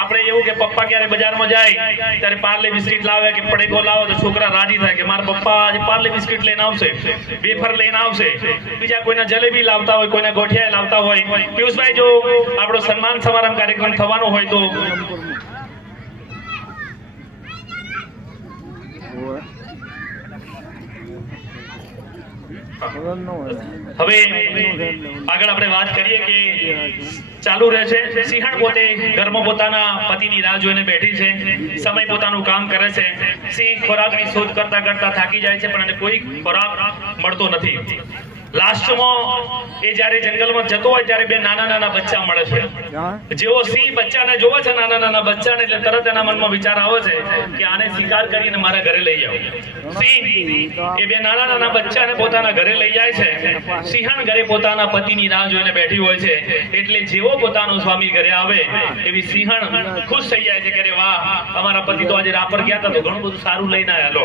આપણે એવું કે પપ્પા ક્યારે બજારમાં જાય ત્યારે પાર્લે બિસ્કિટ લાવે કે પડીકો લાવે તો છોકરા રાજી થાય કે મારા પપ્પા આજે પાર્લે બિસ્કિટ લઈને આવશે, વેફર લઈને આવશે, બીજા કોઈના જલેબી લાવતા હોય, કોઈના ગોઠિયા લાવતા હોય. પિયુષભાઈ, જો આપણો સન્માન સમારંભ કાર્યક્રમ થવાનો હોય તો હવે આગળ આપણે વાત કરીએ કે ચાલુ રહે છે. સિંહણ પોતે ઘરમાં પોતાના પતિની રાહ જોઈને બેઠી છે, સમય પોતાનું કામ કરે છે. સિંહ ખોરાકની શોધ કરતા કરતા થાકી જાય છે, પણ એને કોઈ ખોરાક મળતો નથી. લાસ્ટમાં એ જ્યારે જંગલમાં જતો હોય ત્યારે બે નાના નાના બચ્ચા મળે છે. જેવો સિંહ બચ્ચાને જોવે છે, નાના નાના બચ્ચાને, એટલે તરત એના મનમાં વિચાર આવે છે કે આને શિકાર કરીને મારા ઘરે લઈ જાવ. સિંહ એ બે નાના નાના બચ્ચાને પોતાના ઘરે લઈ જાય છે. સિંહણ ઘરે પોતાના પતિની રાહ જોઈને બેઠી હોય છે, એટલે જેવો પોતાનો સ્વામી ઘરે આવે એવી સિંહણ ખુશ થઈ જાય છે કે અરે વાહ, અમારા પતિ તો આજે રાપર ગયા હતા તો ઘણું બધું સારું લઈને આવ્યા. લો,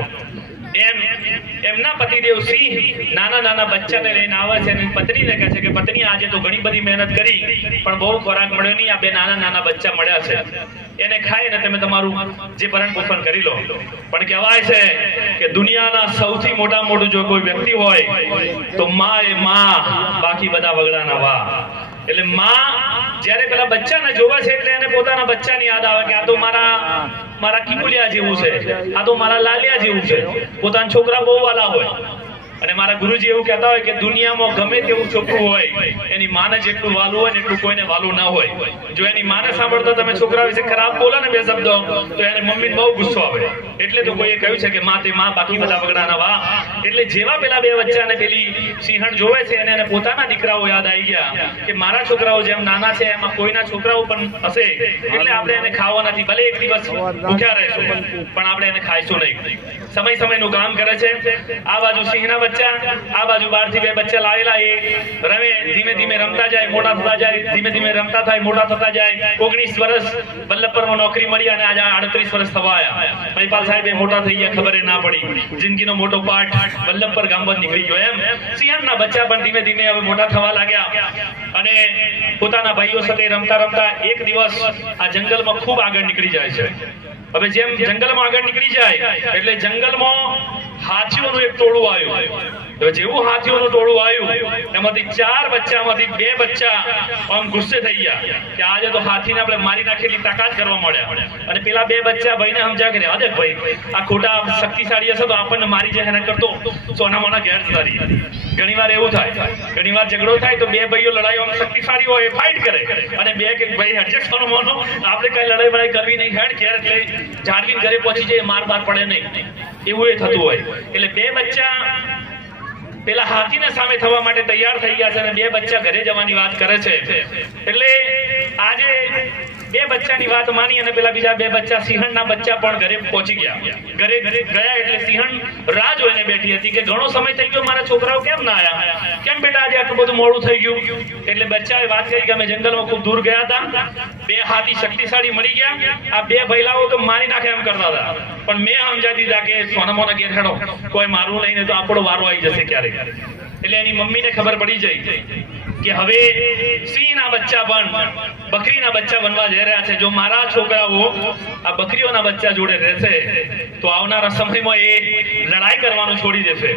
એમના પતિદેવ સિંહ નાના નાના બચ્ચાને લઈને આવે છે અને પત્નીને કહે છે કે પત્ની, આજે તો ઘણી બધી મહેનત કરી પણ બહુ ખોરાક મળ્યો નહીં. આ બે નાના નાના બચ્ચા મળ્યા છે, એને ખાઈને તમે તમારું જે ભરણ પોષણ કરી લો. પણ કહેવાય છે કે દુનિયાના સૌથી મોટું જો કોઈ વ્યક્તિ હોય તો માં એ માં, બાકી બધા વગડાના વાહ. એટલે માં જ્યારે પેલા બચ્ચાને જોવે છે એટલે એને પોતાના બચ્ચાની યાદ આવે કે આ તો મારા કિકુલિયા જેવું છે, આ તો મારા લાલિયા જેવું છે. પોતાના છોકરા બહુ વાલા હોય. અને મારા ગુરુજી એવું કહેતા હોય કે દુનિયામાં ગમે તેવું છોકરું હોય, એની માને જેટલું વાલું હોય ને એટલું કોઈને વાલું ના હોય. જો એની માને સાંભળતા તમે છોકરા વિશે ખરાબ બોલો ને બે શબ્દો, તો એને મમ્મીને બહુ ગુસ્સો આવે. એટલે તો કોઈએ કહ્યું છે કે માં તે માં, બાકી બધા વગડાના વાહ. એટલે જેવા પેલા બે બચ્ચાને પેલી સિંહણ જોવે છે અને એને પોતાના દીકરાઓ યાદ આવી ગયા કે મારા છોકરાઓ જેમ નાના છે એમાં કોઈના છોકરાઓ પણ હશે, એટલે આપણે એને ખાવા નથી. ભલે એક દિવસ ભૂખ્યા રહેશું પણ આપણે એને ખાઈશું નહીં. સમયનું કામ કરે છે. આ બાજુ સિંહના બચ્ચા, આ બાજુ બહારથી બે બચ્ચા લાવેલા, એ રમે, ધીમે ધીમે રમતા જાય, મોટા થતા જાય, ધીમે ધીમે રમતા થાય, મોટા થતા જાય. 19 વર્ષ વલ્લભપુરમાં નોકરી મળી અને આજે 38 વર્ષ થવા આવ્યા. મહિપાલ સાહેબ મોટા થઈ ગયા, ખબર ના પડી. જિંદગીનો મોટો પાઠ વલ્લભપુર ગામમાં નીકળી ગયો. એમ સિંહણના બચ્ચા પણ ધીમે ધીમે હવે મોટા થવા લાગ્યા અને પોતાના ભાઈઓ સાથે રમતા રમતા એક દિવસ આ જંગલમાં ખૂબ આગળ નીકળી જાય છે. હવે જેમ જંગલમાં આગળ નીકળી જાય એટલે જંગલમાં હાથીઓનું એક ટોળું આવ્યું. જેવું હાથીઓનું ટોળું આવ્યું એમાંથી 4 બચ્ચામાંથી 2 બચ્ચા આમ ગુસ્સે થઈ ગયા કે આજે તો હાથીને આપણે મારી નાખેલી તાકાત કરવા મળ્યા. અને પેલા 2 બચ્ચા ભાઈને સમજ્યા કે અરે ભાઈ, આ ખોટા શક્તિશાળી હશે તો આપણને મારી જાય એના કરતો સોનામાના ઘેર જતા રહીએ. ઘણીવાર એવું થાય, ઘણીવાર ઝઘડો થાય તો 2 ભાઈઓ લડાઈ શક્તિશાળી હોય, ફાઇટ કરે અને 2 કે ભાઈ હટજે સોનામાનો, આપણે કઈ લડાઈ વડાઈ કરવી નહીં, હેડ ઘેર, એટલે જાળવીને ઘરે પહોંચી જાય, માર પડે નહીં. એવું એ થતું હોય. એટલે 2 બચ્ચા પેલા હાથીને સામે થવા માટે તૈયાર થઈ ગયા છે અને 2 બચ્ચા ઘરે જવાની વાત કરે છે. એટલે આજે 2 બચ્ચાની વાત માની અને પેલા બીજા 2 બચ્ચા સિંહણના બચ્ચા પણ ઘરે પહોંચી ગયા. ઘરે ગયા એટલે સિંહણ રાહ જોઈને બેઠી હતી કે ઘણો સમય થઈ ગયો, મારા છોકરાઓ કેમ ના આવ્યા, કેમ બેટા આજે આટલું બધું મોડું થઈ ગયું. એટલે બચ્ચાએ વાત કરી કે અમે જંગલમાં ખૂબ દૂર ગયા હતા, 2 હાથી શક્તિશાળી મળી ગયા, આ 2 ભૈલાઓ તો મારી નાખે એમ કરતા હતા, પણ મેં સમજાવી દીધા કે સોનામોના ઘેર હેડો, કોઈ મારવું નહીં તો આપણો વારો આવી જશે ક્યારેક. એટલે એની મમ્મીને ખબર પડી જાય કે હવે સિંહના બચ્ચા પણ બકરીના બચ્ચા બનવા જઈ રહ્યા છે. જો મારા છોકરાઓ આ બકરીઓના બચ્ચા જોડે રહેશે તો આવનારા સમયમાં એ લડાઈ કરવાનું છોડી દેશે.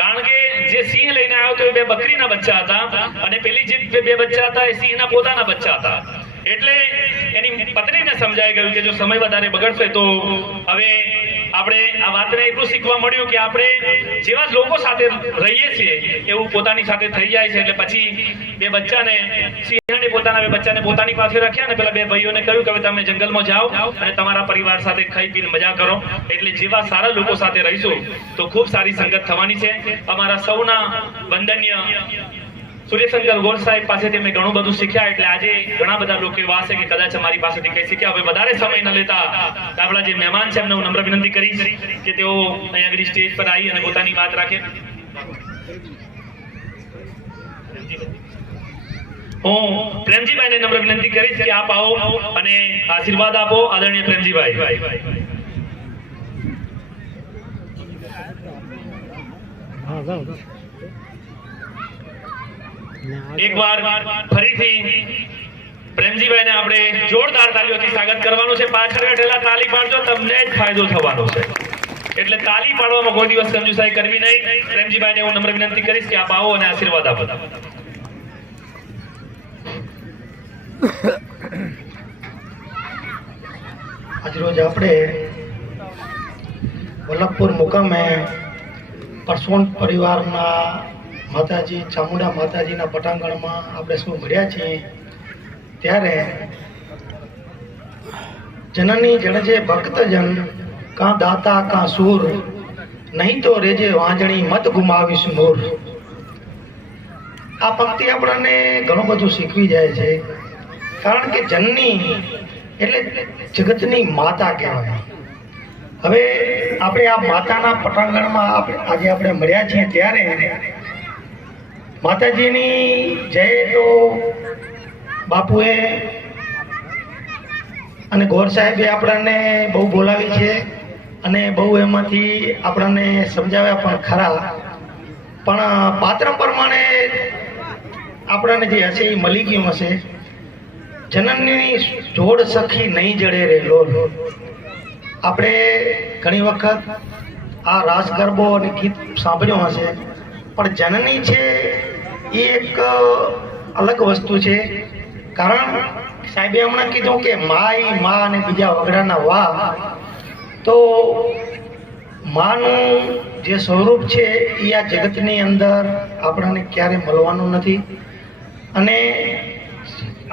કારણ કે જે સિંહ લઈને આવ્યો તો એ 2 બકરીના બચ્ચા હતા અને પેલી જે 2 બચ્ચા હતા એ સિંહના પોતાના બચ્ચા હતા. એટલે એની પત્નીને સમજાઈ ગયું કે જો સમય વધારે બગડશે તો હવે આપણે આ વાતને એટલું શીખવા મળ્યું કે આપણે જેવા લોકો સાથે રહીએ છીએ એવું પોતાની સાથે થઈ જાય છે. એટલે પછી 2 બચ્ચાને સિંહણે પોતાના 2 બચ્ચાને પોતાની પાસે રાખ્યા અને પેલા 2 ભાઈઓને કહ્યું કે હવે તમે જંગલમાં જાઓ અને તમારા પરિવાર સાથે ખાઈ પીને મજા કરો. એટલે જેવા સારા લોકો સાથે રહીશું તો ખૂબ સારી સંગત થવાની છે. અમારા સૌના વંદનીય સૂર્યશંકર ગોર સાહેબ પાસેથી મેં ઘણું બધું શીખ્યા. એટલે આજે ઘણા બધા લોકો એવા હશે કે કદાચ અમારી પાસેથી કંઈ શીખ્યા. હવે વધારે સમય ન લેતા આપણા જે મહેમાન છે એમને હું નમ્ર વિનંતી કરીશ કે તેઓ અહીંયા આગળ સ્ટેજ પર આવી અને પોતાની વાત રાખે. હું પ્રેમજીભાઈને નમ્ર વિનંતી કરીશ કે આપ આવો અને આશીર્વાદ આપો. આદરણીય પ્રેમજીભાઈ. એક વાર ફરીથી પ્રેમજીભાઈને આપણે જોરદાર તાલીઓથી સ્વાગત કરવાનું છે. પાછળ બેઠેલા તાલી પાડજો, તમને જ ફાયદો થવાનો છે. એટલે તાલી પાડવામાં કોઈ દિવસ કંજુસાઈ કરવી નહીં. પ્રેમજીભાઈને હું નમ્ર વિનંતી કરીશ કે આપ આવો અને આશીર્વાદ આપો. આજરોજ આપણે વલ્લભપુર મુકામે પરસોન પરિવારના માતાજી ચામુંડા માતાજીના પટાંગણમાં આપણે શું મળ્યા છીએ. ત્યારે જનની જણજે ભક્તજન કાં દાતા કાં સૂર, નહીં તો રેજે વાંજણી મત ગુમાવીશ નૂર. આ પંક્તિ આપણને ઘણું બધું શીખવી જાય છે. કારણ કે જનની એટલે જગતની માતા કહેવાય. હવે આપણે આ માતાના પટાંગણમાં આજે આપણે મળ્યા છીએ ત્યારે માતાજીની જય તો બાપુએ અને ગોર સાહેબે આપણને બહુ બોલાવી છે અને બહુ એમાંથી આપણને સમજાવ્યા પણ ખરા. પણ પાત્ર પ્રમાણે આપણને જે હશે એ મળી ગયું હશે. જનનની જોડ સખી નહીં જડે રે લોલ. આપણે ઘણી વખત આ રાસ ગરબો અને ગીત સાંભળ્યું હશે, પણ જનની છે એ એક અલગ વસ્તુ છે. કારણ સાહેબે હમણાં કીધું કે માય મા અને બીજા વગડાના વા, તો માનું જે સ્વરૂપ છે એ આ જગતની અંદર આપણને ક્યારે મળવાનું નથી. અને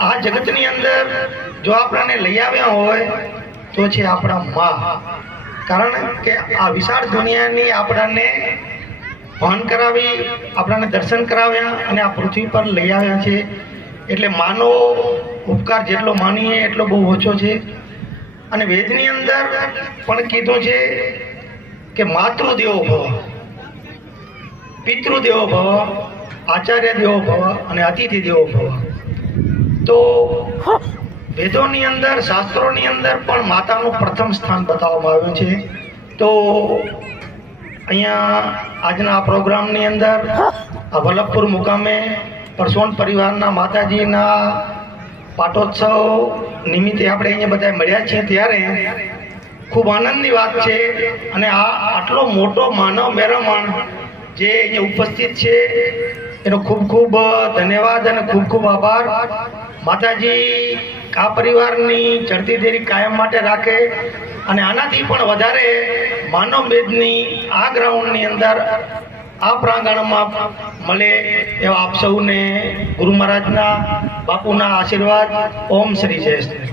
આ જગતની અંદર જો આપણને લઈ આવ્યા હોય તો છે આપણા મા. કારણ કે આ વિશાળ દુનિયાની આપણને ભાન કરાવી, આપણને દર્શન કરાવ્યા અને આ પૃથ્વી પર લઈ આવ્યા છે. એટલે માનો ઉપકાર જેટલો માનીએ એટલો બહુ ઓછો છે. અને વેદની અંદર પણ કીધું છે કે માતૃદેવો ભવ, પિતૃદેવો ભવ, આચાર્ય દેવો ભવ અને અતિથિ દેવો ભવ. તો વેદોની અંદર, શાસ્ત્રોની અંદર પણ માતાનું પ્રથમ સ્થાન બતાવવામાં આવ્યું છે. તો અહીંયા આજના આ પ્રોગ્રામની અંદર આ વલ્લભપુર મુકામે પરસોન પરિવારના માતાજીના પાટોત્સવ નિમિત્તે આપણે અહીંયા બધા મળ્યા છીએ ત્યારે ખૂબ આનંદની વાત છે. અને આ આટલો મોટો માનવ મેળામણ જે અહીંયા ઉપસ્થિત છે એનો ખૂબ ખૂબ ધન્યવાદ અને ખૂબ ખૂબ આભાર. માતાજી આ પરિવારની ચડતી દેરી કાયમ માટે રાખે અને આનાથી પણ વધારે માનવ મેદની આ ગ્રાઉન્ડની અંદર આ પ્રાંગણમાં મળે એવા આપ સૌને ગુરુ મહારાજના બાપુના આશીર્વાદ. ઓમ શ્રી જય શ્રી.